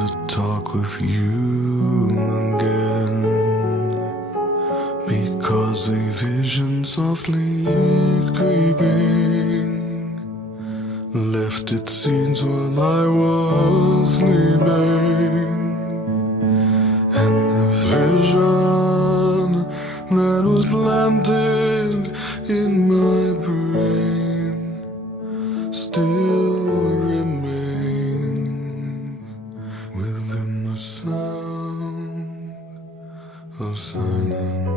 to talk with you again, because a vision softly creeping left its seeds while I was sleeping, and the vision that was planted in my brain still remains within the sound of silence.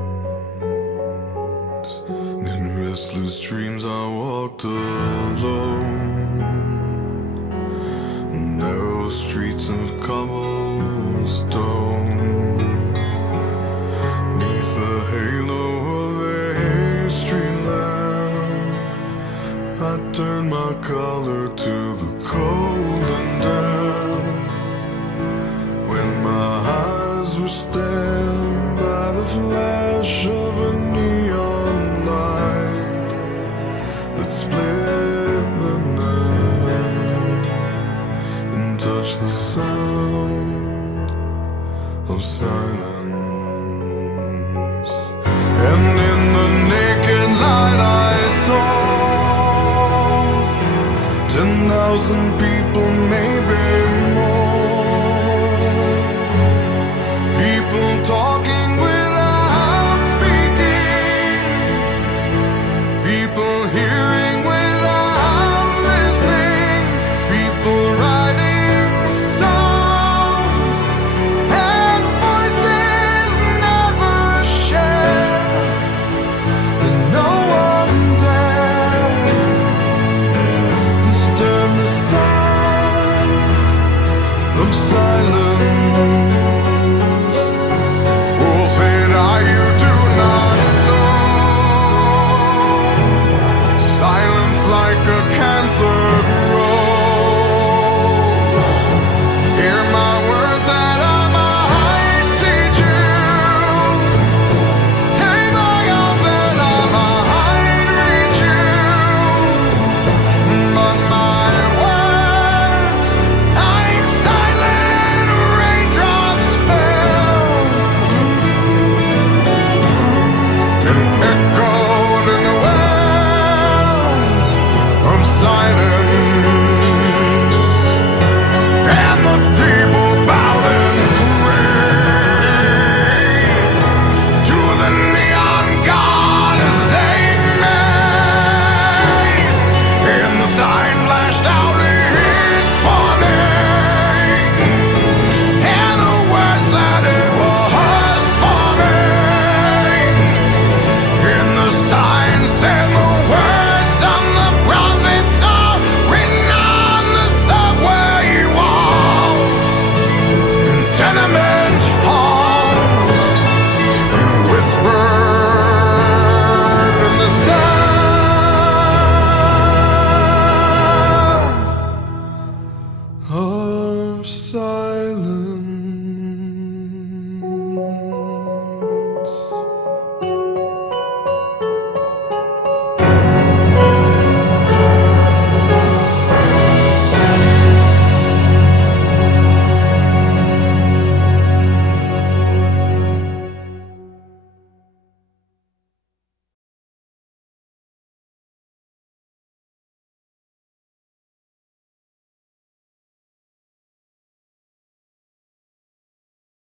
In restless dreams I walked alone, narrow streets of cobblestone, neath the halo of a street lamp. I turned my collar to the cold and damp, when my eyes were stabbed by the flash of a neon light that split the night and touched the sound of silence. And in the naked light I saw 10,000 people, maybe more. People talking without speaking, people hearing without listening, people writing songs that voices never share, and no one dared disturb the sound of silence. Fool said I, you do not know. Silence like a cancer grows. Hear my words that I might teach you. Take my arms that I might reach you. But my words, like silent raindrops, fell and echoed in the wells of silence. And the people bowed and prayed to the neon god they made, and the sign flashed out its warning, and the words that it was forming. And the sign said the words on the prophets are written on the subway walls and tenement halls, and whispered in the sound of silence.